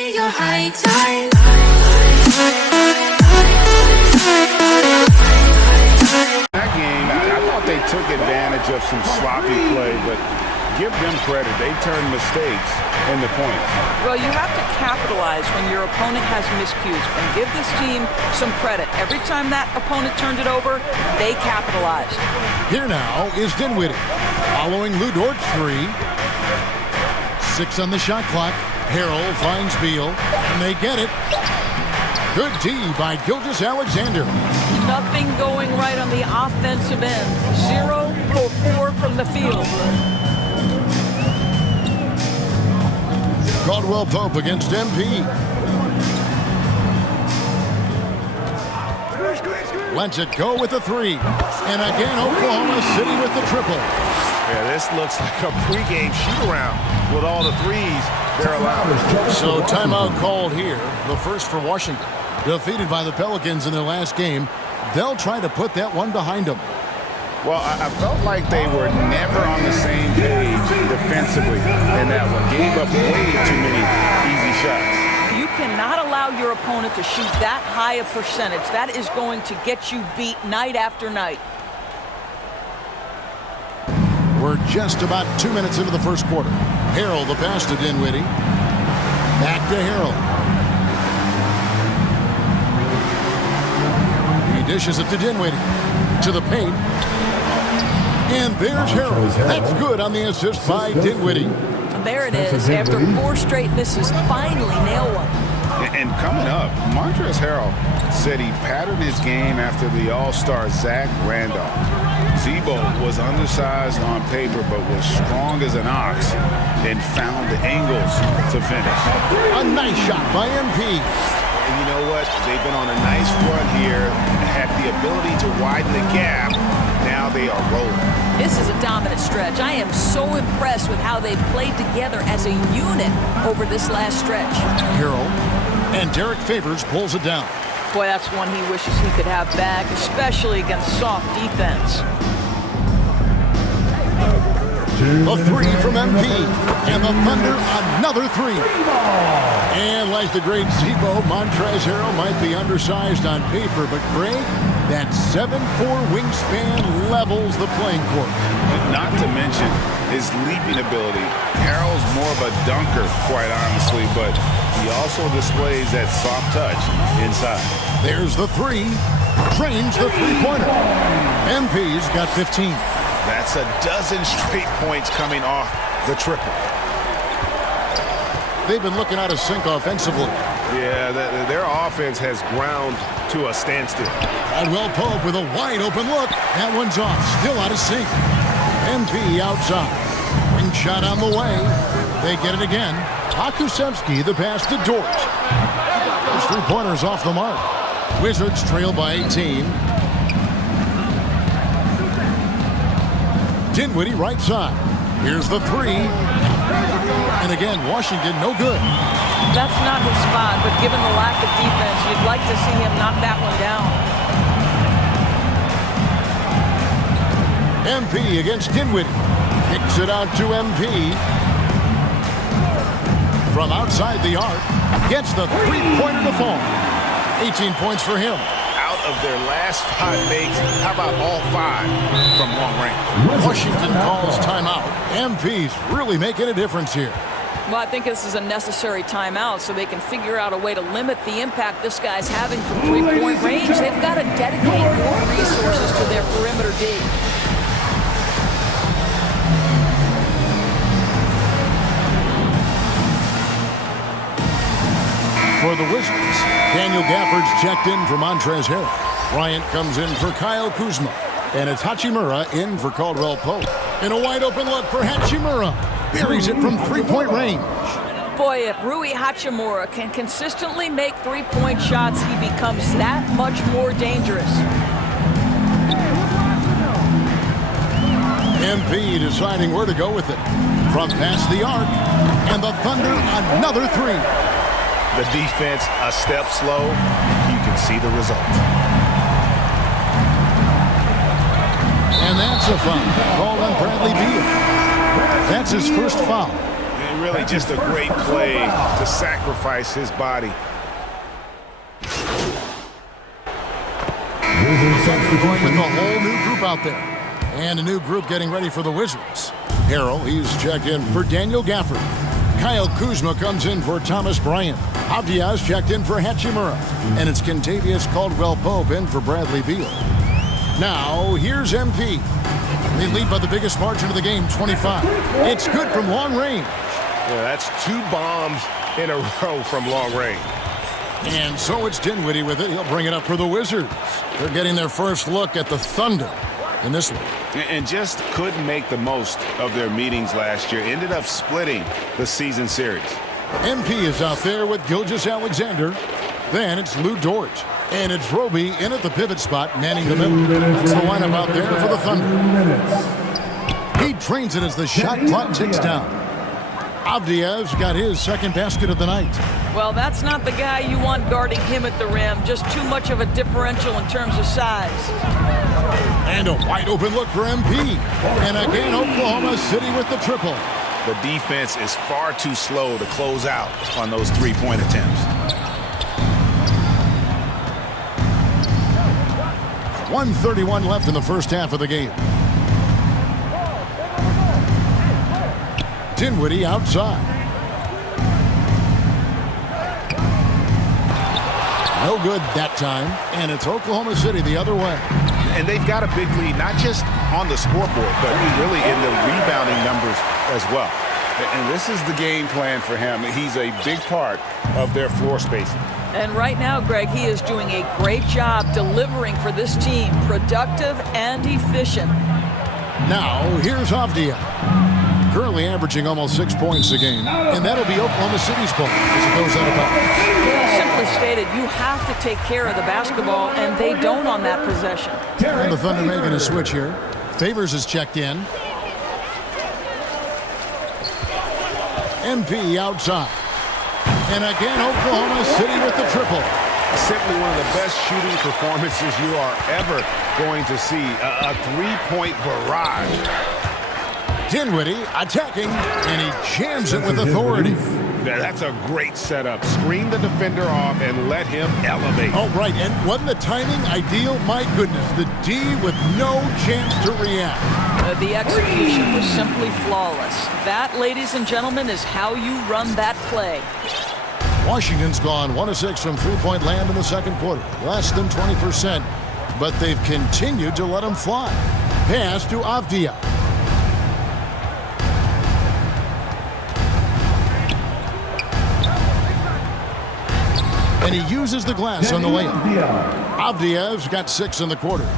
me your high tide. That game, I thought they took advantage of some sloppy play, but give them credit. They turned mistakes into points. Well, you have to capitalize when your opponent has miscues, and give this team some credit. Every time that opponent turned it over, they capitalized. Here now is Dinwiddie. Following Lou Dort's three. 6 on the shot clock. Harrell finds Beal, and they get it. Good D by Gilgeous-Alexander. Nothing going right on the offensive end. 0 for 4 from the field. Caldwell Pope against MP. Lets it go with the three. And again, Oklahoma City with the triple. Yeah, this looks like a pregame shoot-around with all the threes they're allowed. So timeout called here, the first for Washington. Defeated by the Pelicans in their last game, they'll try to put that one behind them. Well, I felt like they were never on the same page defensively in that one. Gave up way too many easy shots. You cannot allow your opponent to shoot that high a percentage. That is going to get you beat night after night. We're just about 2 minutes into the first quarter. Harrell the pass to Dinwiddie. Back to Harrell. He dishes it to Dinwiddie. To the paint. And there's Harrell. That's good on the assist by Dinwiddie. There it is. After 4 straight misses, finally nail one. And coming up, Montrezl Harrell said he patterned his game after the All-Star Zach Randolph. Z-Bo was undersized on paper but was strong as an ox and found the angles to finish. A nice shot by MP. And you know what? They've been on a nice run here, had the ability to widen the gap. Now they are rolling. This is a dominant stretch. I am so impressed with how they played together as a unit over this last stretch. Harrell and Derek Favors pulls it down. Boy, that's one he wishes he could have back, especially against soft defense. A three from MP. And the Thunder another three. And like the great Z-Bo, Montrezl Harrell might be undersized on paper, but Greg, that 7'4" wingspan levels the playing court. Not to mention his leaping ability. Harrell's more of a dunker, quite honestly, but he also displays that soft touch inside. There's the three. Drains the three-pointer. MP's got 15. That's a dozen straight points coming off the triple. They've been looking out of sync offensively. Yeah, their offense has ground to a standstill. Caldwell Pope with a wide open look. That one's off. Still out of sync. MP outside. Ring shot on the way. They get it again. Pokusevski the pass to Dort. Those three-pointers off the mark. Wizards trail by 18. Dinwiddie right side. Here's the three. And again, Washington no good. That's not his spot, but given the lack of defense, you'd like to see him knock that one down. MP against Dinwiddie. Kicks it out to MP. From outside the arc. Gets the three-pointer to fall. 18 points for him. Out of their last 5 makes, how about all 5 from long range? Washington calls timeout. MP's really making a difference here. Well, I think this is a necessary timeout so they can figure out a way to limit the impact this guy's having from three-point range. They've got to dedicate more resources to their perimeter D. For the Wizards, Daniel Gafford's checked in for Montrezl Harrell. Bryant comes in for Kyle Kuzma. And it's Hachimura in for Caldwell Pope. And a wide open look for Hachimura. Buries it from three-point range. Boy, if Rui Hachimura can consistently make three-point shots, he becomes that much more dangerous. MP deciding where to go with it. From past the arc. And the Thunder another three. The defense a step slow. You can see the result. And that's a foul. Called on Bradley Beal. That's his first foul. And really just a great play to sacrifice his body. With a whole new group out there. And a new group getting ready for the Wizards. Harrell, he's checked in for Daniel Gafford. Kyle Kuzma comes in for Thomas Bryant. Avdia's checked in for Hachimura. And it's Kentavious Caldwell-Pope in for Bradley Beal. Now, here's MP. They lead by the biggest margin of the game, 25. It's good from long range. Yeah, that's 2 bombs in a row from long range. And so it's Dinwiddie with it. He'll bring it up for the Wizards. They're getting their first look at the Thunder in this one. And just couldn't make the most of their meetings last year. Ended up splitting the season series. MP is out there with Gilgeous-Alexander. Then it's Lou Dort. And it's Roby in at the pivot spot, manning the middle. That's the lineup out there for the Thunder. He trains it as the shot clock ticks down. Avdia's got his second basket of the night. Well, that's not the guy you want guarding him at the rim. Just too much of a differential in terms of size. And a wide open look for MP. And again, Oklahoma City with the triple. The defense is far too slow to close out on those three-point attempts. 1:31 left in the first half of the game. Dinwiddie outside. No good that time. And it's Oklahoma City the other way. And they've got a big lead, not just on the scoreboard, but really in the rebounding numbers as well. And this is the game plan for him. He's a big part of their floor spacing. And right now, Greg, he is doing a great job delivering for this team. Productive and efficient. Now, here's Avdia. Currently averaging almost 6 points a game. And that'll be Oklahoma City's ball as it goes out of bounds. Simply stated, you have to take care of the basketball, and they don't on that possession. And the Thunder making a switch here. Favors is checked in. MP outside. And again, Oklahoma City with the triple. Simply one of the best shooting performances you are ever going to see. A three-point barrage. Dinwiddie attacking, and he jams it with authority. That's a great setup. Screen the defender off and let him elevate. Oh, right, and wasn't the timing ideal? My goodness, the D with no chance to react. The execution was simply flawless. That, ladies and gentlemen, is how you run that play. Washington's gone 1 of 6 from three-point land in the second quarter. Less than 20%, but they've continued to let them fly. Pass to Avdia. And he uses the glass on the layup. Avdia's got 6 in the quarter.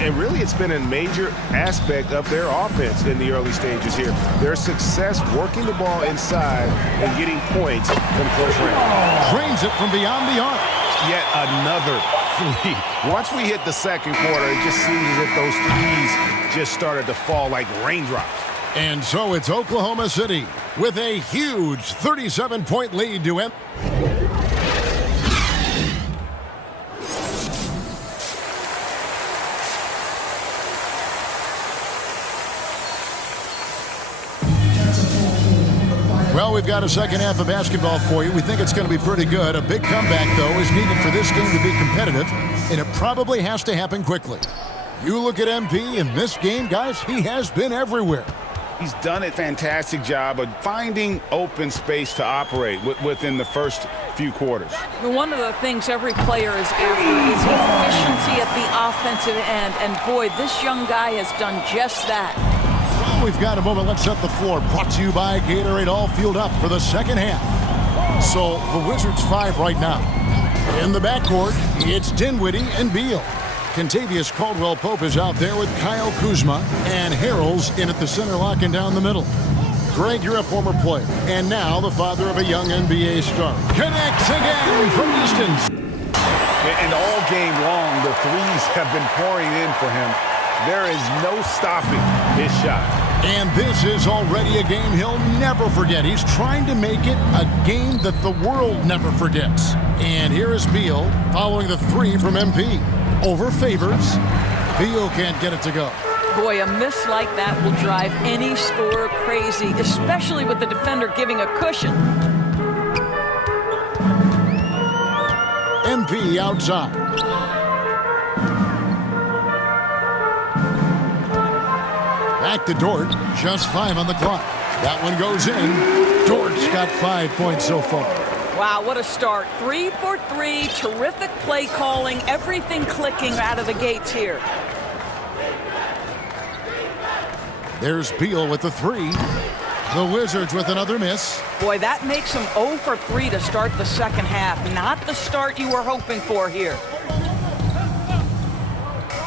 And really, it's been a major aspect of their offense in the early stages here. Their success working the ball inside and getting points from close range. Drains it from beyond the arc. Yet another three. Once we hit the second quarter, it just seems as if those threes just started to fall like raindrops. And so it's Oklahoma City with a huge 37-point lead to M. Well, we've got a second half of basketball for you. We think it's going to be pretty good. A big comeback, though, is needed for this game to be competitive, and it probably has to happen quickly. You look at MP in this game, guys, he has been everywhere. He's done a fantastic job of finding open space to operate within the first few quarters. One of the things every player is after is efficiency at the offensive end, and boy, this young guy has done just that. Well, we've got a moment. Let's set the floor. Brought to you by Gatorade, all fueled up for the second half. So the Wizards 5 right now. In the backcourt, it's Dinwiddie and Beal. Kentavious Caldwell-Pope is out there with Kyle Kuzma, and Harrell's in at the center, locking down the middle. Greg, you're a former player, and now the father of a young NBA star. Connects again from distance. And all game long, the threes have been pouring in for him. There is no stopping his shot. And this is already a game he'll never forget. He's trying to make it a game that the world never forgets. And here is Beal following the three from MP. Over Favors. Beal can't get it to go. Boy, a miss like that will drive any scorer crazy, especially with the defender giving a cushion. MP outside. Back to Dort. Just 5 on the clock. That one goes in. Dort's got 5 points so far. Wow, what a start. 3 for 3. Terrific play calling. Everything clicking out of the gates here. There's Beal with the 3. The Wizards with another miss. Boy, that makes them 0 for 3 to start the second half. Not the start you were hoping for here.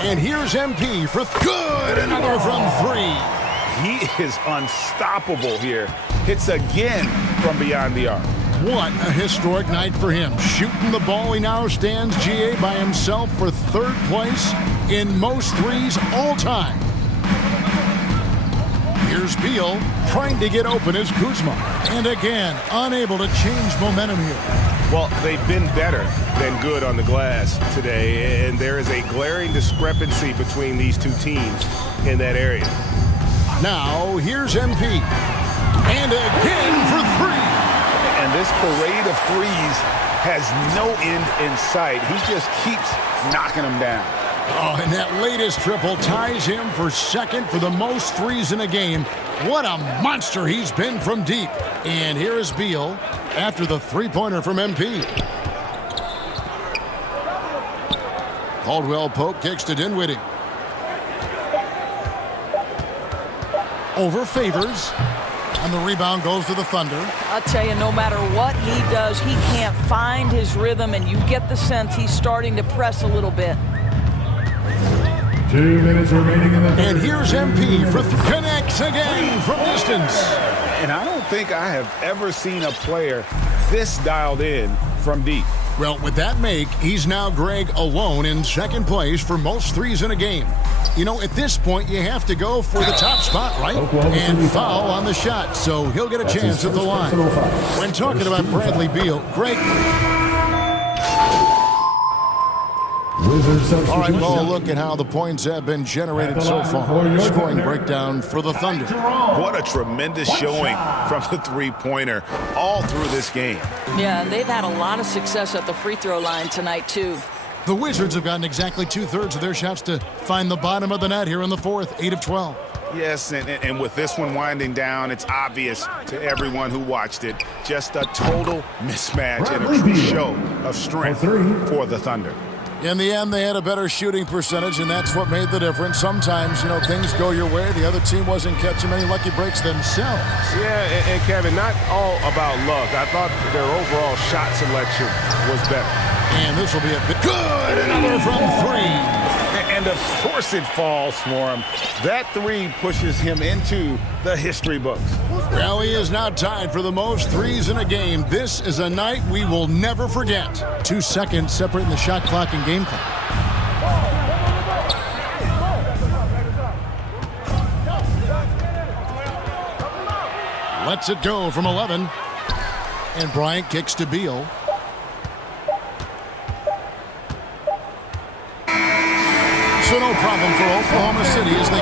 And here's MP for good. Another from 3. He is unstoppable here. Hits again from beyond the arc. What a historic night for him. Shooting the ball, he now stands GA by himself for 3rd place in most threes all time. Here's Beal trying to get open as Kuzma. And again, unable to change momentum here. Well, they've been better than good on the glass today, and there is a glaring discrepancy between these two teams in that area. Now, here's MP. And again for 3. And this parade of threes has no end in sight. He just keeps knocking them down. Oh, and that latest triple ties him for 2nd for the most threes in a game. What a monster he's been from deep. And here is Beal after the 3-pointer from MP. Caldwell Pope kicks to Dinwiddie. Over Favors. And the rebound goes to the Thunder. I'll tell you, no matter what he does, he can't find his rhythm, and you get the sense he's starting to press a little bit. 2 minutes remaining in the third. And here's MP for connects again from distance. And I don't think I have ever seen a player this dialed in from deep. Well, with that make, he's now Greg alone in 2nd place for most threes in a game. You know, at this point, you have to go for the top spot, right? And foul on the shot, so he'll get a chance at the line. When talking about Bradley Beal, Greg... All right, well, look at how the points have been generated so far. Scoring breakdown for the Thunder. What a tremendous showing from the three-pointer all through this game. Yeah, and they've had a lot of success at the free throw line tonight, too. The Wizards have gotten exactly 2/3 of their shots to find the bottom of the net here in the 4th, 8 of 12. Yes, and with this one winding down, it's obvious to everyone who watched it. Just a total mismatch and a true show of strength for the Thunder. In the end, they had a better shooting percentage, and that's what made the difference. Sometimes, you know, things go your way. The other team wasn't catching many lucky breaks themselves. Yeah, and Kevin, not all about luck. I thought their overall shot selection was better. And this will be a bit good. Another from 3. And of course it falls for him. That 3 pushes him into the history books. Well, he is now tied for the most threes in a game. This is a night we will never forget. 2 seconds separating the shot clock and game clock. Lets it go from 11. And Bryant kicks to Beal. So no problem for Oklahoma City as they